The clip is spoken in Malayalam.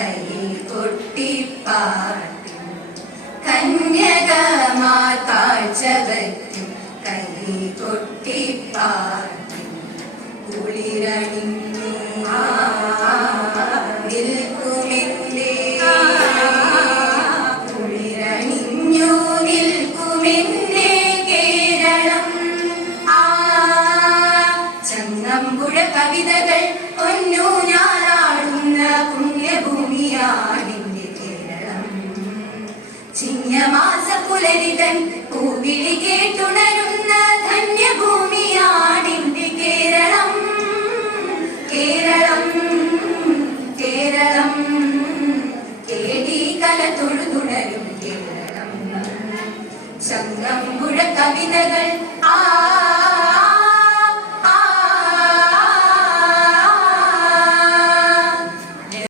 കൈ കൊട്ടിപ്പാട്ടും കന്യകമാർ കാഴ്ച വയ്ക്കും കൈ കൊട്ടിപ്പാട്ടും കുളിരണിഞ്ഞു നിൽക്കുമെന്നേ കുളിരണിഞ്ഞു നിൽക്കുമെന്നേ കേരളം. ചങ്ങമ്പുഴ കവിതകൾ പൊന്നൂഞ്ഞാലാടുന്ന പുണ്യഭൂമിയാണെന്റെ കേരളം. ചിങ്ങമാസ പുലരിതൻ പൂവിളി കേട്ടുണരുന്ന ധന്യഭൂമിയാണെന്റെ കേരളം. കേരളം കേരളം കേടി കല തൊഴുതുണരും കേരളം. ചങ്ങമ്പുഴ കവിതകൾ